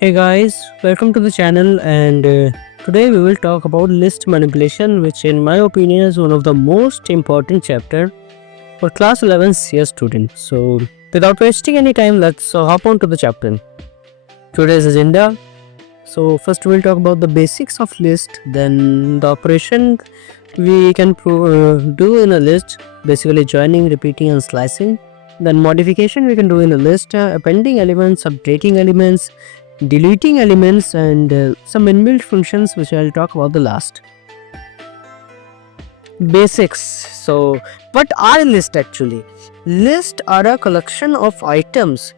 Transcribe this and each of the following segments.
Hey guys, welcome to the channel and today we will talk about list manipulation, which in my opinion is one of the most important chapter for class 11 CS students. So without wasting any time, let's hop on to the chapter. Today's agenda. So first we'll talk about the basics of list, then the operation we can do in a list, basically joining, repeating and slicing. Then modification we can do in a list, appending elements, updating elements, deleting elements and some inbuilt functions which I'll talk about the last. Basics. So what are lists actually? Lists are a collection of items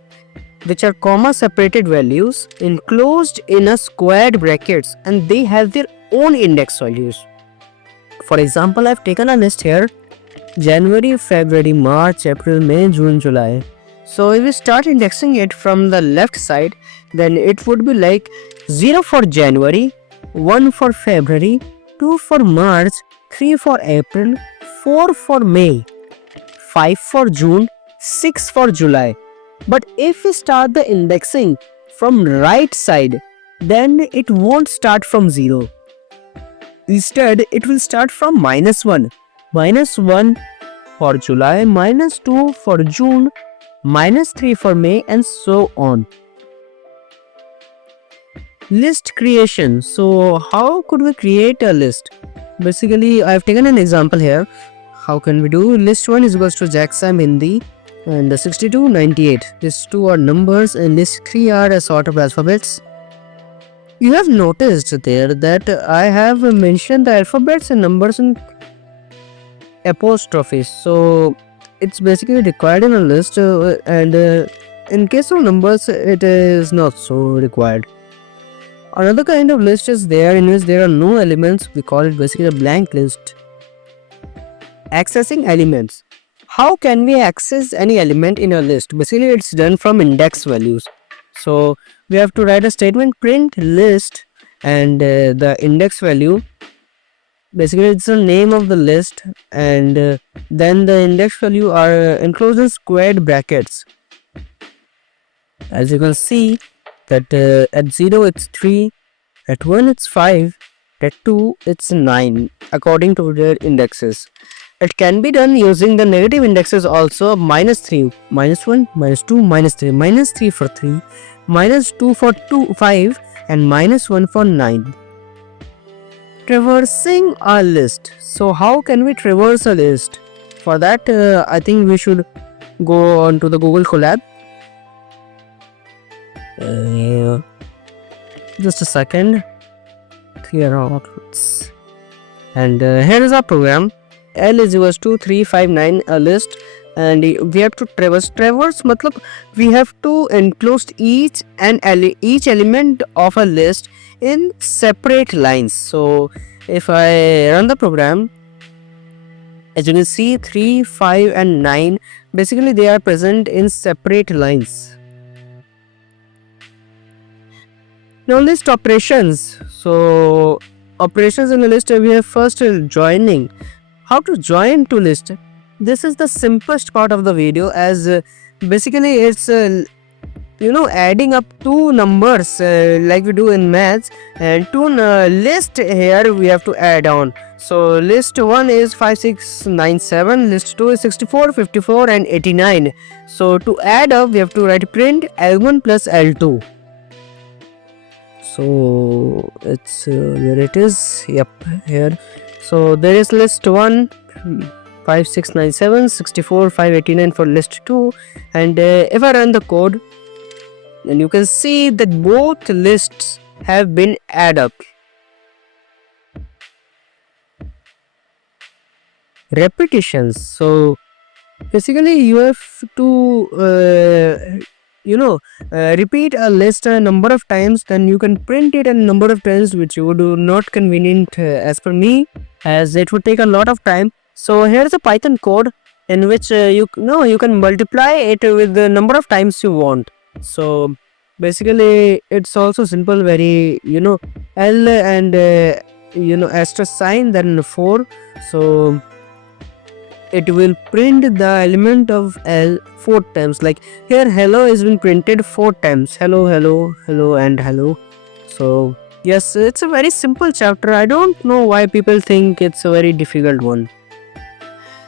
which are comma separated values enclosed in a squared brackets and they have their own index values. For example, I've taken a list here: January, February, March, April, May, June, July. So if we start indexing it from the left side, then it would be like 0 for January, 1 for February, 2 for March, 3 for April, 4 for May, 5 for June, 6 for July. But if we start the indexing from right side, then it won't start from 0. Instead, it will start from -1. -1 for July, -2 for June, -3 for May, and so on. List creation. So how could we create a list? Basically, I've taken an example here. How can we do? List 1 is equals to Jacksam Hindi and the 62, 98. These two are numbers and list 3 are a sort of alphabets. You have noticed there that I have mentioned the alphabets and numbers in apostrophes. So it's basically required in a list and in case of numbers it is not so required. Another kind of list is there in which there are no elements. We call it basically a blank list. Accessing elements. How can we access any element in a list? Basically it's done from index values. So we have to write a statement print list and the index value. Basically it's the name of the list and then the index value are enclosed in squared brackets. As you can see that at 0 it's 3, at 1 it's 5, at 2 it's 9 according to their indexes. It can be done using the negative indexes also: -3, -1, -2, -3, -3 for 3, -2 for 5 and -1 for 9. Traversing a list. So how can we traverse a list? For that I think we should go on to the Google Colab. Just a second. Clear outputs. And here is our program. L is equals to 359 a list and we have to traverse. Matlab we have to enclose each element of a list in separate lines. So if I run the program, as you can see 3, 5 and 9 basically they are present in separate lines. Now list operations. So operations in a list, we have first joining. How to join to list? This is the simplest part of the video, as basically it's adding up two numbers like we do in maths, and two list here we have to add on. So list 1 is 5697, list 2 is 64, 54 and 89. So to add up we have to write print L1 plus L2. So it's where it is, yep, here. So there is list 1 5697, 64, 589 for list 2, and if I run the code, then you can see that both lists have been added up. Repetitions. So basically you have to repeat a list a number of times, then you can print it a number of times, which would not convenient as per me, as it would take a lot of time. So here's a Python code in which you can multiply it with the number of times you want. So basically it's also simple, very L and asterisk sign, then 4. So it will print the element of L 4 times. Like here hello has been printed 4 times. Hello, hello, hello and hello. So yes, it's a very simple chapter. I don't know why people think it's a very difficult one.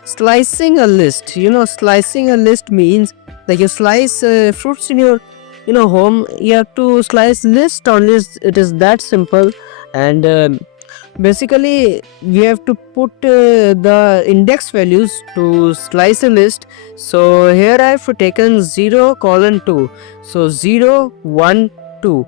Slicing a list. Slicing a list means like you slice fruits in your home. You have to slice list on list. It is that simple. And basically we have to put the index values to slice a list. So here I have taken 0 colon 2. So 0 1 2.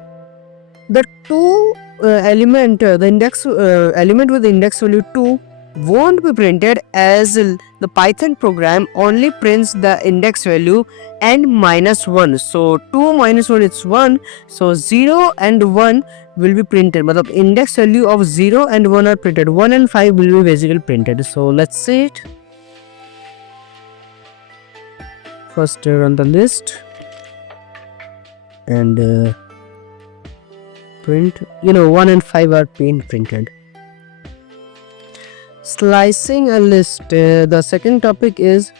The 2 element, the index element with index value 2 won't be printed, as the Python program only prints the index value and -1. So 2 minus 1 is 1. So 0 and 1 will be printed. But the index value of 0 and 1 are printed. 1 and 5 will be basically printed. So let's see it. First run the list and print. 1 and 5 are being printed. Slicing a list. The second topic is,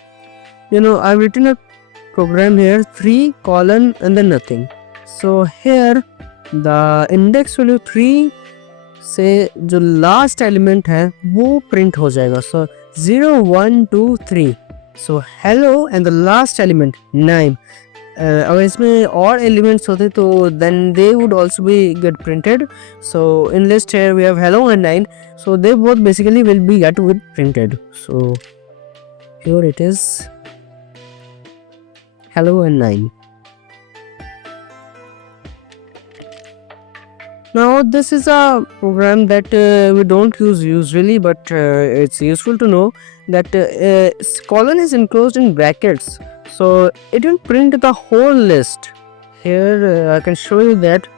I've written a program here, 3 colon and then nothing. So here the index value 3 से जो last element है वो print हो जाएगा. सो 0 1 2 3. So hello and the last element 9. अगर इसमें और elements होते तो then they would also be get printed. So in list here we have hello and 9. So they both basically will be get with printed. So here it is, hello and 9. Now this is a program that we don't use usually, but it's useful to know that colon is enclosed in brackets. So it will print the whole list. Here I can show you that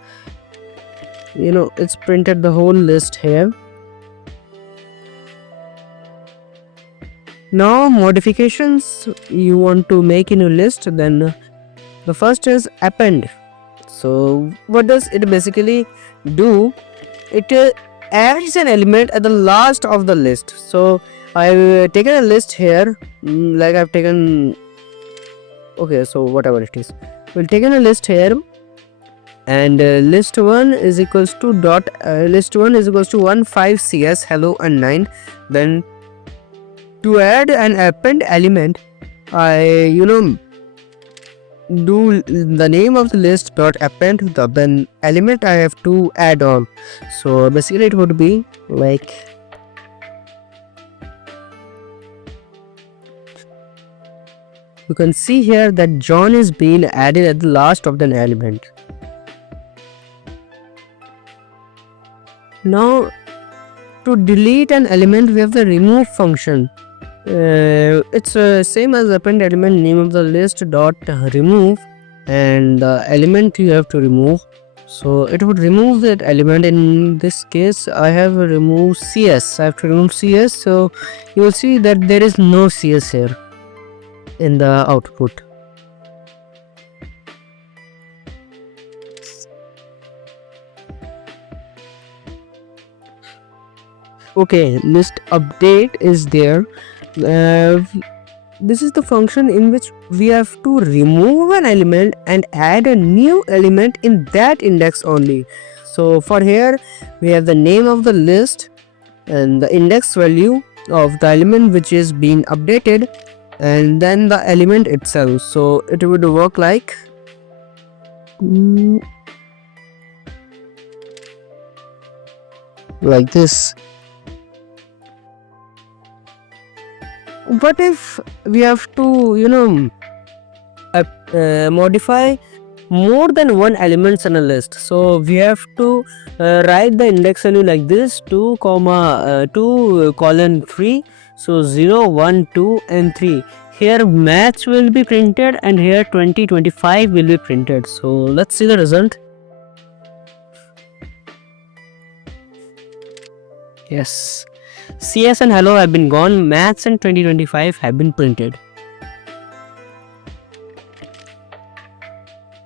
it's printed the whole list here. Now modifications you want to make in your list, then the first is append. So what does it basically do? It adds an element at the last of the list. So I've taken a list here, like I've taken, okay, so whatever it is, we'll take a list here, and list 1 is equals to dot list 1 is equals to 1 5 cs hello and 9. Then to add an append element, I do the name of the list dot append the then element I have to add on. So basically it would be like you can see here that John is being added at the last of the element. Now to delete an element we have the remove function. It's same as append element name of the list dot remove and the element you have to remove. So it would remove that element. In this case I have removed cs. I have to remove cs. So you will see that there is no cs here in the output. Okay, list update is there. This is the function in which we have to remove an element and add a new element in that index only. So for here we have the name of the list and the index value of the element which is being updated, and then the element itself. So it would work like this. What if we have to modify more than one elements in a list? So we have to write the index value like this, 2 colon 3. So 0 1 2 and 3. Here maths will be printed and here 20 25 will be printed. So let's see the result. Yes, CS and hello have been gone, maths and 2025 have been printed.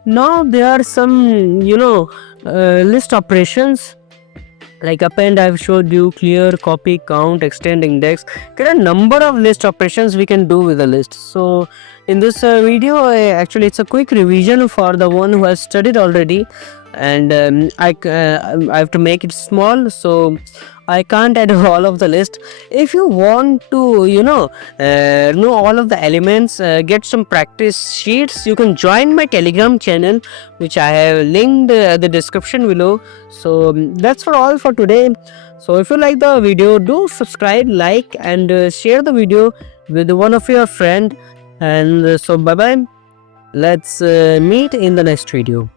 Now there are some list operations Like append, I've showed you clear, copy, count, extend, index. There are a number of list operations we can do with a list. So in this video, actually it's a quick revision for the one who has studied already, and I have to make it small, so I can't add all of the list. If you want to, know all of the elements, get some practice sheets, you can join my Telegram channel, which I have linked the description below. So that's for all for today. So if you like the video, do subscribe, like, and share the video with one of your friend. And so bye bye. Let's meet in the next video.